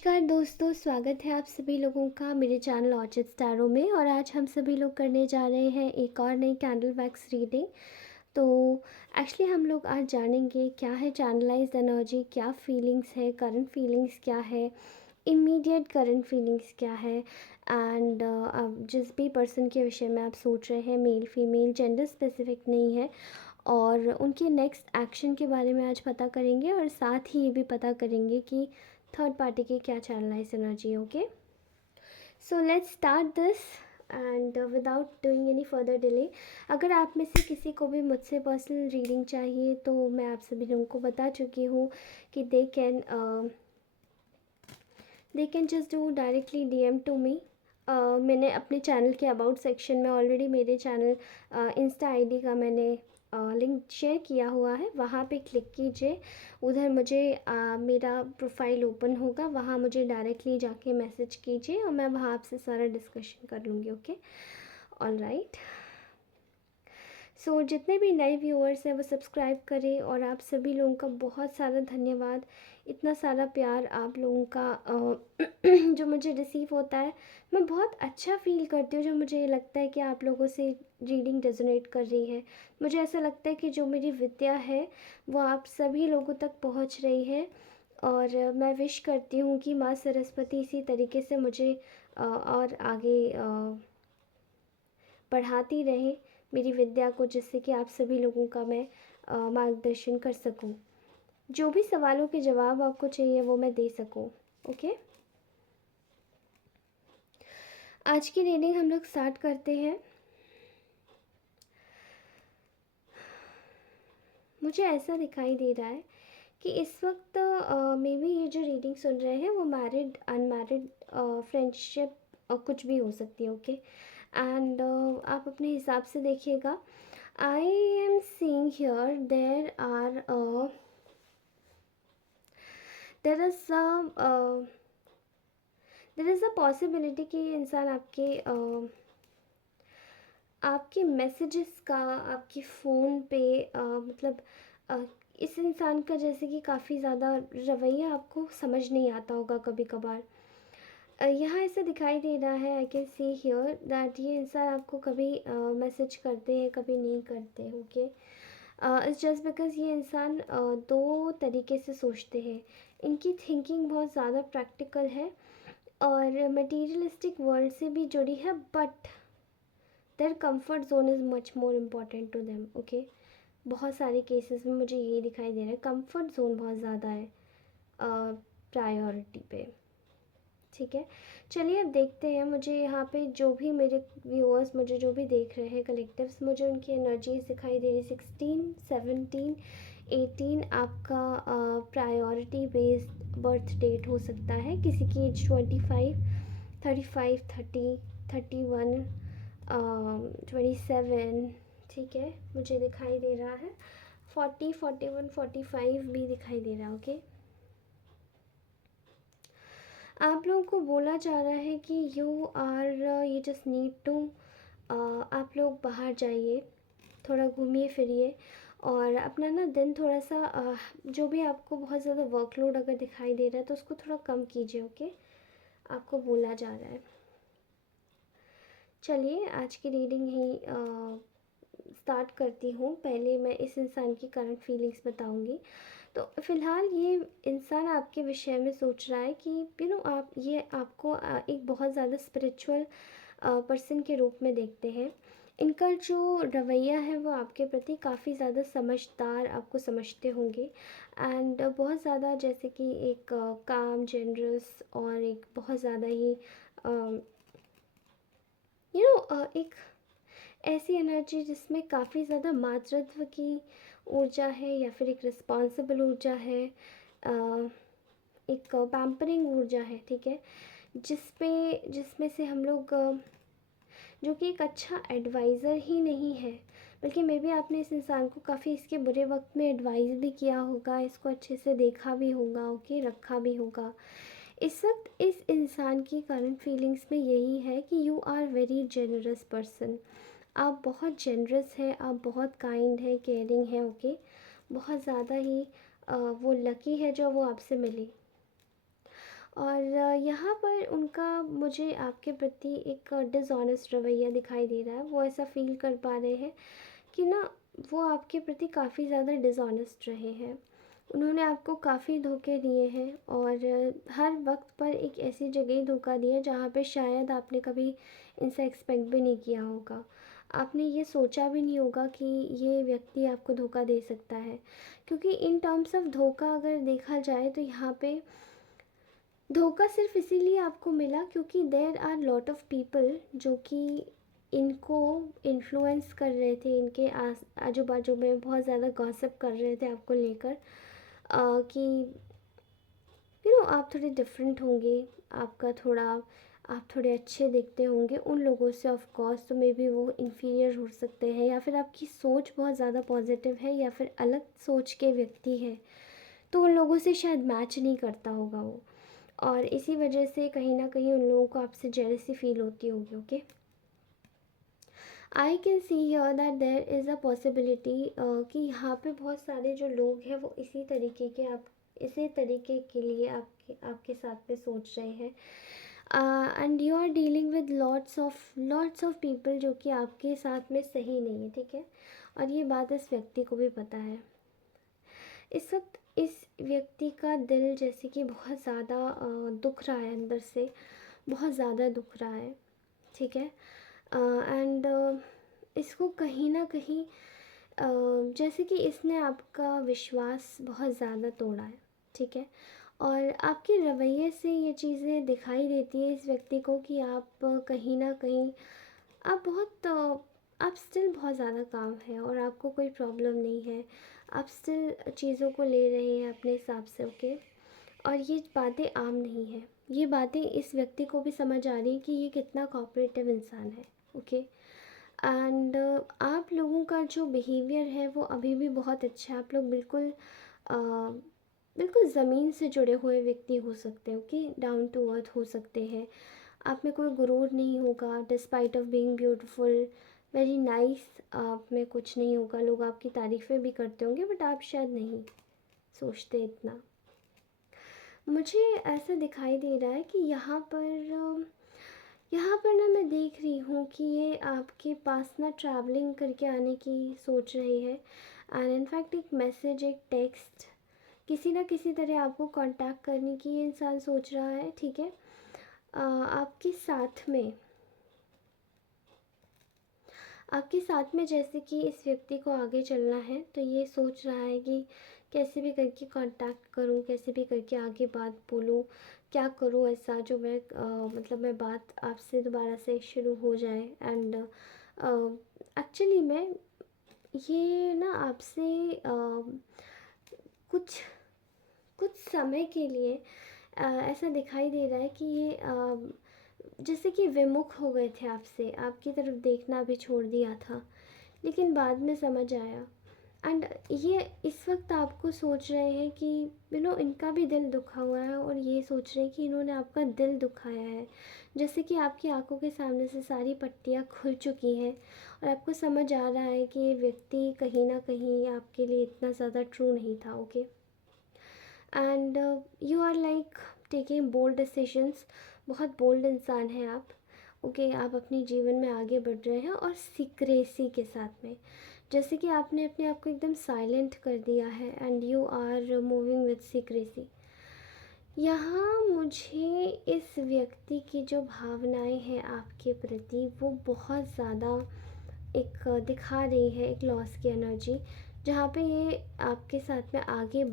नमस्कार दोस्तों, स्वागत है आप सभी लोगों का मेरे चैनल ऑर्चिड स्टारों में। और आज हम सभी लोग करने जा रहे हैं एक और नई कैंडल वैक्स रीडिंग। तो एक्चुअली हम लोग आज जानेंगे क्या है चैनलाइज्ड एनर्जी, क्या फीलिंग्स है, करंट फीलिंग्स क्या है, इमीडिएट करंट फीलिंग्स क्या है। एंड जिस भी पर्सन के विषय में आप सोच रहे हैं, मेल फीमेल जेंडर स्पेसिफिक नहीं है, और उनके नेक्स्ट एक्शन के बारे में आज पता करेंगे। और साथ ही ये भी पता करेंगे कि थर्ड पार्टी की क्या चैनलाइज एनर्जी है। Okay, so let's start this and without doing any further delay. अगर आप में से किसी को भी मुझसे पर्सनल रीडिंग चाहिए तो मैं आप सभी लोगों को बता चुकी हूँ कि they can just do directly DM to me. मैंने अपने चैनल के अबाउट सेक्शन में ऑलरेडी मेरे चैनल इंस्टा आईडी का मैंने लिंक शेयर किया हुआ है, वहाँ पे क्लिक कीजिए। उधर मुझे मेरा प्रोफाइल ओपन होगा, वहाँ मुझे डायरेक्टली जाके मैसेज कीजिए और मैं वहाँ आपसे सारा डिस्कशन कर लूँगी। Okay, all right. सो जितने भी नए व्यूअर्स हैं वो सब्सक्राइब करें। और आप सभी लोगों का बहुत सारा धन्यवाद, इतना सारा प्यार आप लोगों का जो मुझे रिसीव होता है, मैं बहुत अच्छा फील करती हूँ। जो मुझे लगता है कि आप लोगों से रीडिंग रेजोनेट कर रही है, मुझे ऐसा लगता है कि जो मेरी विद्या है वो आप सभी लोगों तक पहुँच रही है। और मैं विश करती हूँ कि माँ सरस्वती इसी तरीके से मुझे और आगे बढ़ाती रहे मेरी विद्या को, जिससे कि आप सभी लोगों का मैं मार्गदर्शन कर सकूं। जो भी सवालों के जवाब आपको चाहिए वो मैं दे सकूं। ओके, आज की रीडिंग हम लोग स्टार्ट करते हैं। मुझे ऐसा दिखाई दे रहा है कि इस वक्त मे बी ये जो रीडिंग सुन रहे हैं वो मैरिड अनमैरिड फ्रेंडशिप कुछ भी हो सकती है। ओके, एंड आप अपने हिसाब से देखिएगा। I am seeing here there is a possibility कि ये इंसान आपके मैसेजेस का आपके फ़ोन पे मतलब अ, इस इंसान का जैसे कि काफ़ी ज़्यादा रवैया आपको समझ नहीं आता होगा कभी कभार। यहाँ ऐसा दिखाई दे रहा है, आई कैन सी हियर दैट ये इंसान आपको कभी मैसेज करते हैं कभी नहीं करते। ओके, इट्स जस्ट बिकॉज ये इंसान दो तरीके से सोचते हैं। इनकी थिंकिंग बहुत ज़्यादा प्रैक्टिकल है और मटेरियलिस्टिक वर्ल्ड से भी जुड़ी है, but their comfort zone is much more important to them. Okay, बहुत सारे केसेस में मुझे ये दिखाई दे रहा है, कंफर्ट जोन बहुत ज़्यादा है प्रायोरिटी पे। ठीक है, चलिए अब देखते हैं। मुझे यहाँ पे जो भी मेरे व्यूअर्स मुझे जो भी देख रहे हैं कलेक्टिव्स, मुझे उनकी एनर्जीज दिखाई दे रही। 16, 17, 18 आपका प्रायोरिटी बेस्ड बर्थ डेट हो सकता है। किसी की एज 25, 35, 30, 31, 27। ठीक है, मुझे दिखाई दे रहा है 40, 41, 45 भी दिखाई दे रहा है। ओके, आप लोगों को बोला जा रहा है कि यू आर ये जस्ट नीड टू आप लोग बाहर जाइए, थोड़ा घूमिए फिरिए और अपना ना दिन थोड़ा सा जो भी आपको बहुत ज़्यादा वर्कलोड अगर दिखाई दे रहा है तो उसको थोड़ा कम कीजिए। ओके, आपको बोला जा रहा है। चलिए आज की रीडिंग ही स्टार्ट करती हूँ। पहले मैं इस इंसान की करंट फीलिंग्स बताऊँगी। तो फ़िलहाल ये इंसान आपके विषय में सोच रहा है कि आप ये आपको एक बहुत ज़्यादा स्पिरिचुअल पर्सन के रूप में देखते हैं। इनका जो रवैया है वो आपके प्रति काफ़ी ज़्यादा समझदार आपको समझते होंगे। एंड बहुत ज़्यादा जैसे कि एक काम जेनरस और एक बहुत ज़्यादा ही एक ऐसी एनर्जी जिसमें काफ़ी ज़्यादा मातृत्व की ऊर्जा है या फिर एक रिस्पॉन्सिबल ऊर्जा है, एक पैम्परिंग ऊर्जा है। ठीक है, जिसमें से हम लोग जो कि एक अच्छा एडवाइज़र ही नहीं है, बल्कि मे बी आपने इस इंसान को काफ़ी इसके बुरे वक्त में एडवाइस भी किया होगा, इसको अच्छे से देखा भी होगा। ओके, रखा भी होगा। इस वक्त इस इंसान की करंट फीलिंग्स में यही है कि you are very generous person. आप बहुत जेनरस हैं, आप बहुत काइंड हैं, केयरिंग हैं। ओके, बहुत ज़्यादा ही वो लकी है जो वो आपसे मिली। और यहाँ पर उनका मुझे आपके प्रति एक डिसऑनेस्ट रवैया दिखाई दे रहा है। वो ऐसा फ़ील कर पा रहे हैं कि ना, वो आपके प्रति काफ़ी ज़्यादा डिसऑनेस्ट रहे हैं। उन्होंने आपको काफ़ी धोखे दिए हैं और हर वक्त पर एक ऐसी जगह धोखा दिया जहाँ पे शायद आपने कभी इनसे एक्सपेक्ट भी नहीं किया होगा। आपने ये सोचा भी नहीं होगा कि ये व्यक्ति आपको धोखा दे सकता है, क्योंकि इन टर्म्स ऑफ धोखा अगर देखा जाए तो यहाँ पे धोखा सिर्फ इसीलिए आपको मिला क्योंकि there are lot of people जो कि इनको इन्फ्लुएंस कर रहे थे, इनके आस आजू बाजू में बहुत ज़्यादा गॉसिप कर रहे थे आपको लेकर, कि आप थोड़े डिफरेंट होंगे, आपका थोड़ा आप थोड़े अच्छे दिखते होंगे उन लोगों से। ऑफ कोर्स तो मे बी वो इन्फीरियर हो सकते हैं, या फिर आपकी सोच बहुत ज़्यादा पॉजिटिव है, या फिर अलग सोच के व्यक्ति है, तो उन लोगों से शायद मैच नहीं करता होगा वो, और इसी वजह से कहीं ना कहीं उन लोगों को आपसे जेलसी फील होती होगी। Okay, I can see here that there is a possibility कि यहाँ पे बहुत सारे जो लोग हैं वो इसी तरीके के लिए आपके साथ में सोच रहे हैं। And you are dealing with lots of people जो कि आपके साथ में सही नहीं है, ठीक है। और ये बात इस व्यक्ति को भी पता है। इस वक्त इस व्यक्ति का दिल जैसे कि बहुत ज़्यादा दुख रहा है, अंदर से बहुत ज़्यादा दुख रहा है, ठीक है। एंड इसको कहीं ना कहीं जैसे कि इसने आपका विश्वास बहुत ज़्यादा तोड़ा है, ठीक है। और आपके रवैये से ये चीज़ें दिखाई देती है इस व्यक्ति को कि आप कहीं ना कहीं आप बहुत आप स्टिल बहुत ज़्यादा काम है और आपको कोई प्रॉब्लम नहीं है। आप स्टिल चीज़ों को ले रहे हैं अपने हिसाब से, ओके। और ये बातें आम नहीं है, ये बातें इस व्यक्ति को भी समझ आ रही है कि ये कितना कोऑपरेटिव इंसान है, ओके। एंड आप लोगों का जो बिहेवियर है वो अभी भी बहुत अच्छा है। आप लोग बिल्कुल ज़मीन से जुड़े हुए व्यक्ति हो सकते हो, कि डाउन टू अर्थ हो सकते हैं। आप में कोई गुरूर नहीं होगा, despite of being beautiful, very nice. आप में कुछ नहीं होगा, लोग आपकी तारीफ़ें भी करते होंगे बट आप शायद नहीं सोचते इतना। मुझे ऐसा दिखाई दे रहा है कि यहाँ पर ना मैं देख रही हूँ कि ये आपके पास ना ट्रैवलिंग करके आने की सोच रही है। एंड इनफैक्ट एक मैसेज, एक टेक्स्ट, किसी ना किसी तरह आपको कांटेक्ट करने की ये इंसान सोच रहा है, ठीक है। आपके साथ में जैसे कि इस व्यक्ति को आगे चलना है, तो ये सोच रहा है कि कैसे भी करके कांटेक्ट करूं, कैसे भी करके आगे बात बोलूं, क्या करूं ऐसा जो मैं मतलब मैं बात आपसे दोबारा से शुरू हो जाए। एंड एक्चुअली मैं ये ना आपसे कुछ कुछ समय के लिए ऐसा दिखाई दे रहा है कि ये जैसे कि विमुख हो गए थे आपसे, आपकी तरफ देखना भी छोड़ दिया था, लेकिन बाद में समझ आया। एंड ये इस वक्त आपको सोच रहे हैं कि इनका भी दिल दुखा हुआ है, और ये सोच रहे हैं कि इन्होंने आपका दिल दुखाया है। जैसे कि आपकी आंखों के सामने से सारी पट्टियाँ खुल चुकी हैं और आपको समझ आ रहा है कि ये व्यक्ति कहीं ना कहीं आपके लिए इतना ज़्यादा ट्रू नहीं था, okay. And you are like taking bold decisions. बहुत बोल्ड इंसान हैं आप, ओके। आप अपने जीवन में आगे बढ़ रहे हैं और सीक्रेसी के साथ में, जैसे कि आपने अपने आप को एकदम साइलेंट कर दिया है and you are moving with secrecy. यहाँ मुझे इस व्यक्ति की जो भावनाएं हैं आपके प्रति वो बहुत ज़्यादा एक दिखा रही है, एक लॉस की एनर्जी, जहाँ पे ये आपके साथ में आगे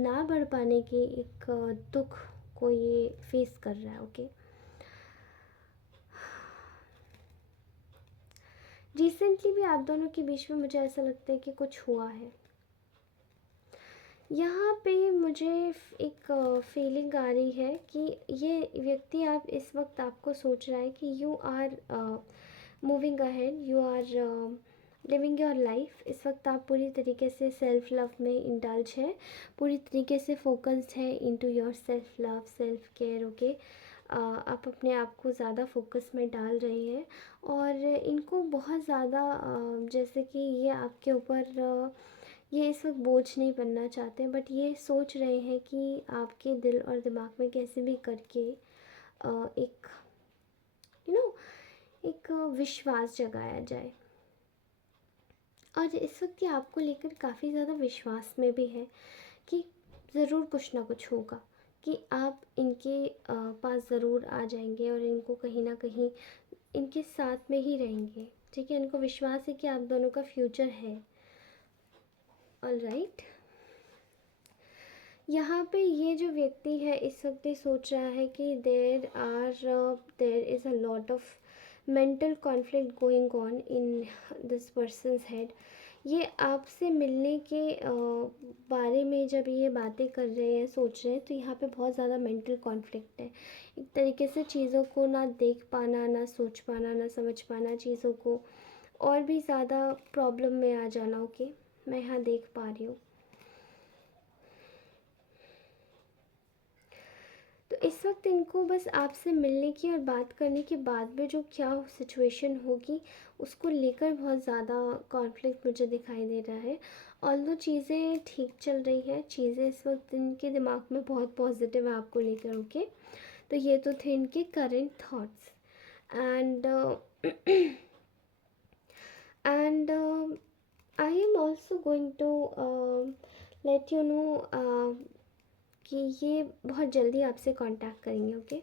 ना बढ़ पाने की एक दुख को ये फेस कर रहा है, ओके। रिसेंटली भी आप दोनों के बीच में मुझे ऐसा लगता है कि कुछ हुआ है। यहाँ पे मुझे एक फीलिंग आ रही है कि ये व्यक्ति आप इस वक्त आपको सोच रहा है कि you are moving ahead, you are living your life. इस वक्त आप पूरी तरीके से सेल्फ लव में इंडल्ज है, पूरी तरीके से फोकस्ड है into your self love, self care, okay. आप अपने आप को ज़्यादा फोकस में डाल रहे हैं और इनको बहुत ज़्यादा जैसे कि ये आपके ऊपर ये इस वक्त बोझ नहीं बनना चाहते हैं, बट ये सोच रहे हैं कि आपके दिल और दिमाग में कैसे भी करके एक यू नो एक विश्वास जगाया जाए। और इस वक्त ये आपको लेकर काफ़ी ज़्यादा विश्वास में भी है कि ज़रूर कुछ ना कुछ होगा, कि आप इनके पास ज़रूर आ जाएंगे और इनको कहीं ना कहीं इनके साथ में ही रहेंगे। ठीक है, इनको विश्वास है कि आप दोनों का फ्यूचर है। ऑल राइट, यहाँ पे ये जो व्यक्ति है इस वक्त ये सोच रहा है कि there is a lot of mental conflict going on in this persons head. ये आपसे मिलने के बारे में जब ये बातें कर रहे हैं, सोच रहे हैं, तो यहाँ पे बहुत ज़्यादा मेंटल कॉन्फ्लिक्ट है। एक तरीके से चीज़ों को ना देख पाना, ना सोच पाना, ना समझ पाना चीज़ों को, और भी ज़्यादा प्रॉब्लम में आ जाना। ओके, मैं यहाँ देख पा रही हूँ। तो इस वक्त इनको बस आपसे मिलने की और बात करने के बाद में जो क्या सिचुएशन होगी उसको लेकर बहुत ज़्यादा कॉन्फ्लिक्ट मुझे दिखाई दे रहा है। ऑल्दो चीज़ें ठीक चल रही हैं, चीज़ें इस वक्त इनके दिमाग में बहुत पॉजिटिव है आपको लेकर। ओके, तो ये तो थे इनके current thoughts. And and I am also going to let you know कि ये बहुत जल्दी आपसे कांटेक्ट करेंगे। ओके,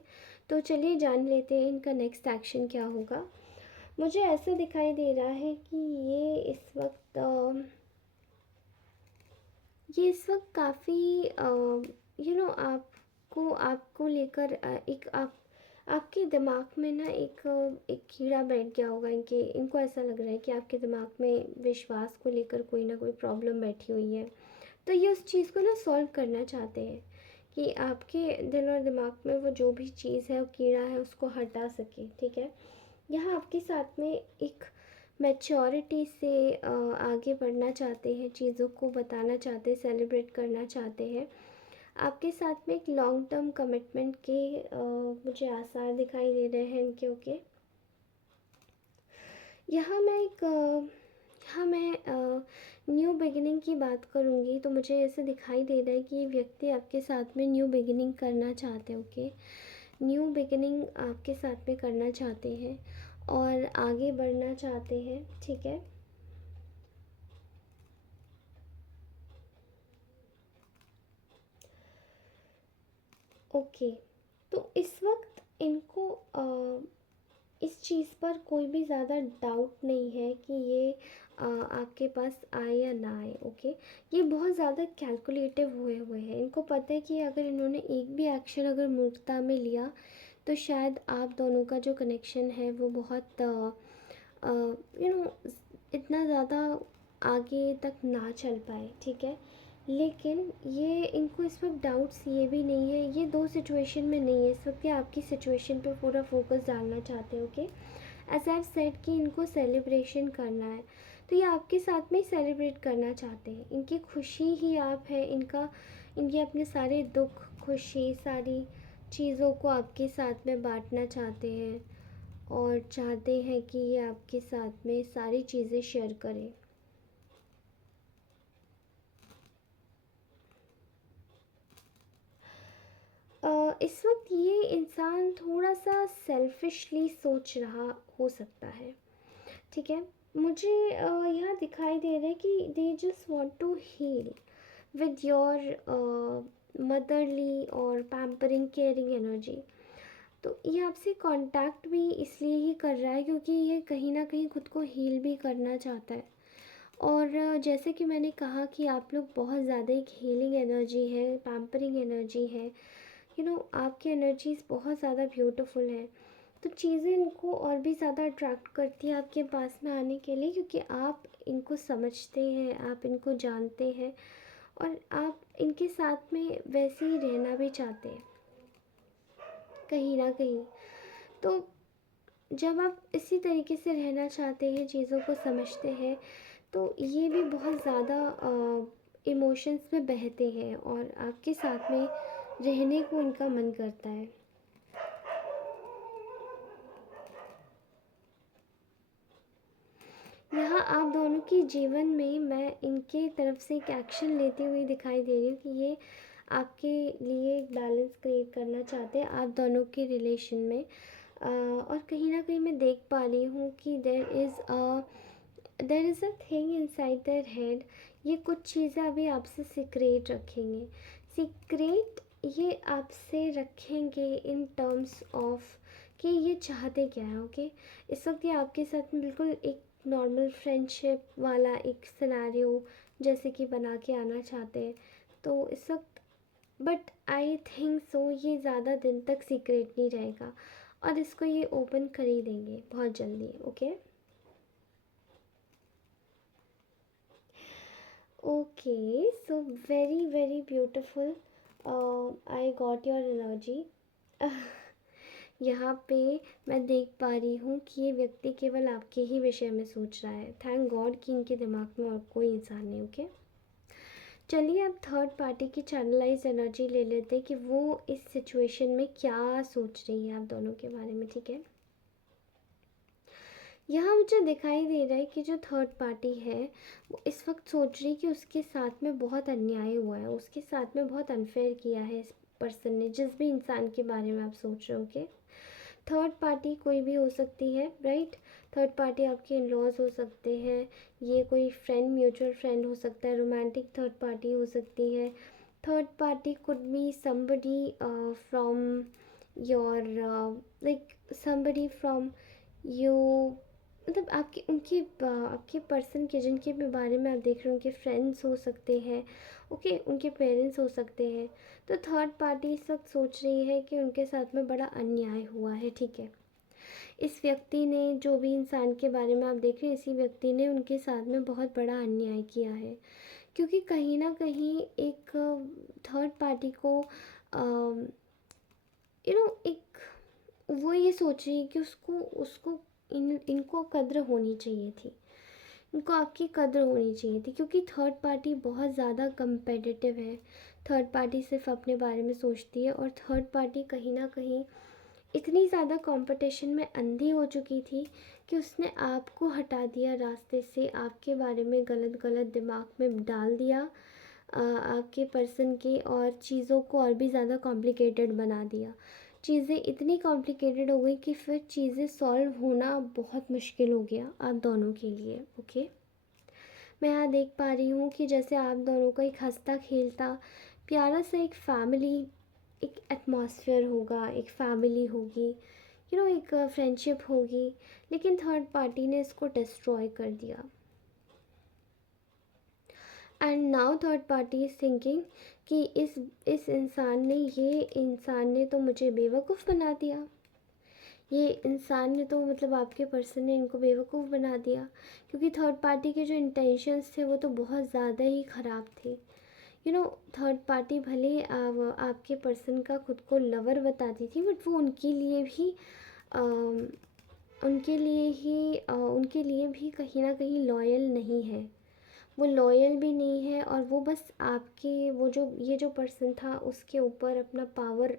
तो चलिए जान लेते हैं इनका नेक्स्ट एक्शन क्या होगा। मुझे ऐसा दिखाई दे रहा है कि ये इस वक्त काफ़ी आपको आपको लेकर एक आपके दिमाग में ना एक कीड़ा बैठ गया होगा। इनको ऐसा लग रहा है कि आपके दिमाग में विश्वास को लेकर कोई ना कोई प्रॉब्लम बैठी हुई है। तो ये उस चीज़ को ना सॉल्व करना चाहते हैं कि आपके दिल और दिमाग में वो जो भी चीज़ है, वो कीड़ा है, उसको हटा सके। ठीक है, यहाँ आपके साथ में एक मैच्योरिटी से आगे बढ़ना चाहते हैं, चीज़ों को बताना चाहते हैं, सेलिब्रेट करना चाहते हैं। आपके साथ में एक लॉन्ग टर्म कमिटमेंट के मुझे आसार दिखाई दे रहे हैं इनके। ओके, यहाँ मैं एक हाँ मैं न्यू बिगिनिंग की बात करूँगी तो मुझे ऐसे दिखाई दे रहा है कि ये व्यक्ति आपके साथ में न्यू बिगिनिंग करना चाहते हैं। ओके, न्यू बिगिनिंग आपके साथ में करना चाहते हैं और आगे बढ़ना चाहते हैं। ठीक है, ओके, तो इस वक्त इनको इस चीज़ पर कोई भी ज़्यादा डाउट नहीं है कि ये आपके पास आए या ना आए। ओके, ये बहुत ज़्यादा कैलकुलेटिव हुए हुए हैं। इनको पता है कि अगर इन्होंने एक भी एक्शन अगर मूर्खता में लिया तो शायद आप दोनों का जो कनेक्शन है वो बहुत इतना ज़्यादा आगे तक ना चल पाए। ठीक है, लेकिन ये इनको इस वक्त डाउट्स ये भी नहीं है, ये दो सिचुएशन में नहीं है इस वक्त, ये आपकी सिचुएशन पे पूरा फोकस डालना चाहते हो। ओके, एज आई सेड कि इनको सेलिब्रेशन करना है, तो ये आपके साथ में सेलिब्रेट करना चाहते हैं। इनकी खुशी ही आप है, इनके अपने सारे दुख, खुशी, सारी चीज़ों को आपके साथ में बांटना चाहते हैं और चाहते हैं कि ये आपके साथ में सारी चीज़ें शेयर करें। इस वक्त ये इंसान थोड़ा सा सेल्फिशली सोच रहा हो सकता है। ठीक है, मुझे यहाँ दिखाई दे रहा है कि they just want to heal with your motherly और पैम्परिंग केयरिंग एनर्जी। तो ये आपसे कांटेक्ट भी इसलिए ही कर रहा है क्योंकि ये कहीं ना कहीं खुद को हील भी करना चाहता है। और जैसे कि मैंने कहा कि आप लोग बहुत ज़्यादा एक हीलिंग एनर्जी है, पैम्परिंग एनर्जी है। आपकी एनर्जीज़ बहुत ज़्यादा ब्यूटीफुल है। तो चीज़ें इनको और भी ज़्यादा अट्रैक्ट करती है आपके पास में आने के लिए, क्योंकि आप इनको समझते हैं, आप इनको जानते हैं और आप इनके साथ में वैसे ही रहना भी चाहते हैं कहीं ना कहीं। तो जब आप इसी तरीके से रहना चाहते हैं, चीज़ों को समझते हैं, तो ये भी बहुत ज़्यादा इमोशंस में बहते हैं और आपके साथ में रहने को इनका मन करता है। यहाँ आप दोनों के जीवन में मैं इनके तरफ से एक एक्शन लेती हुई दिखाई दे रही हूँ कि ये आपके लिए एक बैलेंस क्रिएट करना चाहते हैं आप दोनों के रिलेशन में। और कहीं ना कहीं मैं देख पा रही हूँ कि there is a thing inside their head. ये कुछ चीज़ें अभी आपसे सीक्रेट रखेंगे। सीक्रेट ये आपसे रखेंगे इन टर्म्स ऑफ कि ये चाहते क्या है। ओके, इस वक्त ये आपके साथ में बिल्कुल एक नॉर्मल फ्रेंडशिप वाला एक सिनेरियो जैसे कि बना के आना चाहते हैं। तो इस वक्त बट आई थिंक सो ये ज़्यादा दिन तक सीक्रेट नहीं रहेगा और इसको ये ओपन कर ही देंगे बहुत जल्दी। Okay, okay, so very very beautiful. I got your energy. यहाँ पे मैं देख पा रही हूँ कि ये व्यक्ति केवल आपके ही विषय में सोच रहा है। थैंक गॉड कि इनके दिमाग में और कोई इंसान नहीं। ओके, चलिए अब थर्ड पार्टी की चैनलाइज एनर्जी ले लेते हैं कि वो इस सिचुएशन में क्या सोच रही है आप दोनों के बारे में। ठीक है, यहाँ मुझे दिखाई दे रहा है कि जो थर्ड पार्टी है वो इस वक्त सोच रही कि उसके साथ में बहुत अन्याय हुआ है, उसके साथ में बहुत अनफेयर किया है इस पर्सन ने, जिस भी इंसान के बारे में आप सोच रहे हो। ओके, थर्ड पार्टी कोई भी हो सकती है, राइट। थर्ड पार्टी आपके इन लॉज हो सकते हैं, ये कोई फ्रेंड, म्यूचुअल फ्रेंड हो सकता है, रोमांटिक थर्ड पार्टी हो सकती है। Third party could be somebody from your like somebody from you, मतलब आपके उनके आपके पर्सन के जिनके भी बारे में आप देख रहे हो उनके फ्रेंड्स हो सकते हैं। ओके, उनके पेरेंट्स हो सकते हैं। तो थर्ड पार्टी इस वक्त सोच रही है कि उनके साथ में बड़ा अन्याय हुआ है। ठीक है, इस व्यक्ति ने, जो भी इंसान के बारे में आप देख रहे हैं, इसी व्यक्ति ने उनके साथ में बहुत बड़ा अन्याय किया है। क्योंकि कहीं ना कहीं एक थर्ड पार्टी को एक वो ये सोच रही है कि उसको उसको इनको कद्र होनी चाहिए थी, इनको आपकी कद्र होनी चाहिए थी। क्योंकि थर्ड पार्टी बहुत ज़्यादा कंपेटिटिव है। थर्ड पार्टी सिर्फ अपने बारे में सोचती है और थर्ड पार्टी कहीं ना कहीं इतनी ज़्यादा कंपटीशन में अंधी हो चुकी थी कि उसने आपको हटा दिया रास्ते से, आपके बारे में गलत गलत दिमाग में डाल दिया आपके पर्सन के, और चीज़ों को और भी ज़्यादा कॉम्प्लिकेटेड बना दिया। चीज़ें इतनी कॉम्प्लिकेटेड हो गई कि फिर चीज़ें सॉल्व होना बहुत मुश्किल हो गया आप दोनों के लिए। ओके, मैं यहाँ देख पा रही हूँ कि जैसे आप दोनों का एक हंसता खेलता प्यारा सा एक फैमिली, एक एटमॉस्फेयर होगा, एक फैमिली होगी, एक फ्रेंडशिप होगी। लेकिन थर्ड पार्टी ने इसको डिस्ट्रॉय कर दिया। And now third party is thinking कि इस इंसान ने, ये इंसान ने तो मुझे बेवकूफ़ बना दिया, ये इंसान ने तो, मतलब आपके पर्सन ने इनको बेवकूफ़ बना दिया। क्योंकि थर्ड पार्टी के जो इंटेंशंस थे वो तो बहुत ज़्यादा ही ख़राब थे। थर्ड पार्टी भले आपके पर्सन का खुद को लवर बताती थी, बट वो उनके लिए भी कहीं ना कहीं लॉयल नहीं है। वो लॉयल भी नहीं है और वो बस आपके, वो जो ये जो पर्सन था उसके ऊपर अपना पावर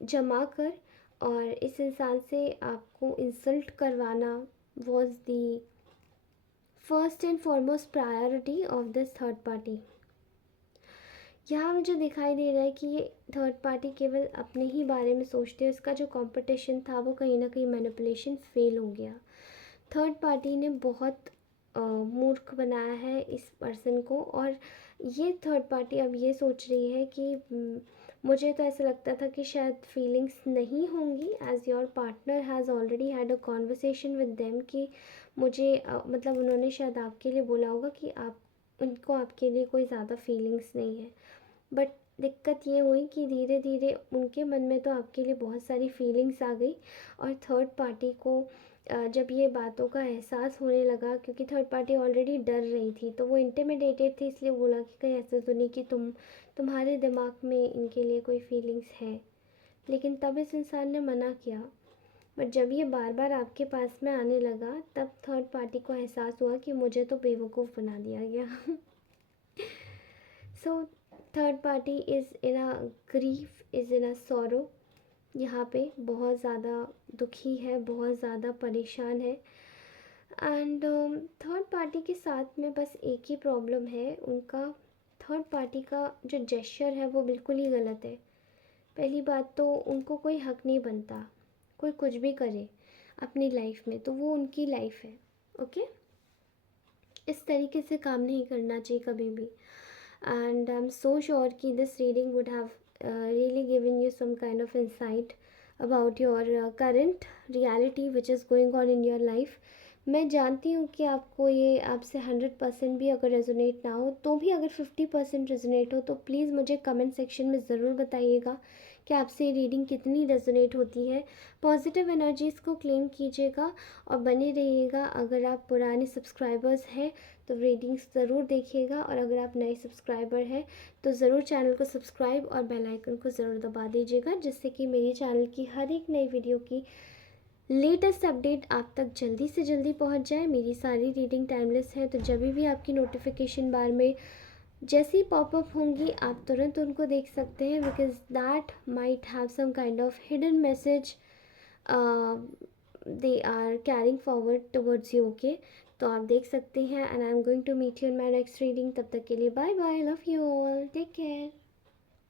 जमा कर और इस इंसान से आपको इंसल्ट करवाना was the first and foremost priority of this third party. यहाँ मुझे दिखाई दे रहा है कि ये थर्ड पार्टी केवल अपने ही बारे में सोचते हैं। इसका जो कंपटीशन था वो कहीं ना कहीं मैनिपुलेशन फेल हो गया। थर्ड पार्टी ने बहुत मूर्ख बनाया है इस पर्सन को, और ये थर्ड पार्टी अब ये सोच रही है कि मुझे तो ऐसा लगता था कि शायद फीलिंग्स नहीं होंगी, as your partner has already had a conversation with them कि मुझे मतलब उन्होंने शायद आपके लिए बोला होगा कि आप उनको आपके लिए कोई ज़्यादा फीलिंग्स नहीं है। बट दिक्कत ये हुई कि धीरे धीरे उनके मन में तो आपके लिए बहुत सारी फीलिंग्स आ गई, और थर्ड पार्टी को जब ये बातों का एहसास होने लगा, क्योंकि थर्ड पार्टी ऑलरेडी डर रही थी तो वो इंटिमिडेटेड थी, इसलिए बोला कि कहीं ऐसा तो नहीं कि तुम्हारे दिमाग में इनके लिए कोई फीलिंग्स है। लेकिन तब इस इंसान ने मना किया। बट जब ये बार बार आपके पास में आने लगा तब थर्ड पार्टी को एहसास हुआ कि मुझे तो बेवकूफ़ बना दिया गया। So third party is in a grief, is in a sorrow. यहाँ पे बहुत ज़्यादा दुखी है, बहुत ज़्यादा परेशान है। एंड थर्ड पार्टी के साथ में बस एक ही प्रॉब्लम है, उनका थर्ड पार्टी का जो जेस्चर है वो बिल्कुल ही गलत है। पहली बात तो उनको कोई हक नहीं बनता, कोई कुछ भी करे अपनी लाइफ में तो वो उनकी लाइफ है। ओके, इस तरीके से काम नहीं करना चाहिए कभी भी। And I am so sure कि this reading would have really given you some kind of insight about your current reality which is going on in your life। मैं जानती हूँ कि आपको ये आपसे 100% भी अगर रेजोनेट ना हो तो भी अगर 50% रेजोनेट हो तो प्लीज़ मुझे कमेंट सेक्शन में ज़रूर बताइएगा कि आपसे ये रीडिंग कितनी रेजोनेट होती है। पॉजिटिव एनर्जीज़ को क्लेम कीजिएगा और बने रहिएगा। अगर आप पुराने सब्सक्राइबर्स हैं तो रीडिंग्स ज़रूर देखिएगा, और अगर आप नए सब्सक्राइबर हैं तो ज़रूर चैनल को सब्सक्राइब और बेल आइकन को ज़रूर दबा दीजिएगा, जिससे कि मेरे चैनल की हर एक नई वीडियो की लेटेस्ट अपडेट आप तक जल्दी से जल्दी पहुंच जाए। मेरी सारी रीडिंग टाइमलेस है, तो जब भी आपकी नोटिफिकेशन बार में जैसी पॉपअप होंगी आप तुरंत उनको देख सकते हैं, because that might have some kind of hidden message they are carrying forward towards you. Okay, तो आप देख सकते हैं। And I am going to meet you in my next reading. तब तक के लिए bye bye, love you all, take care.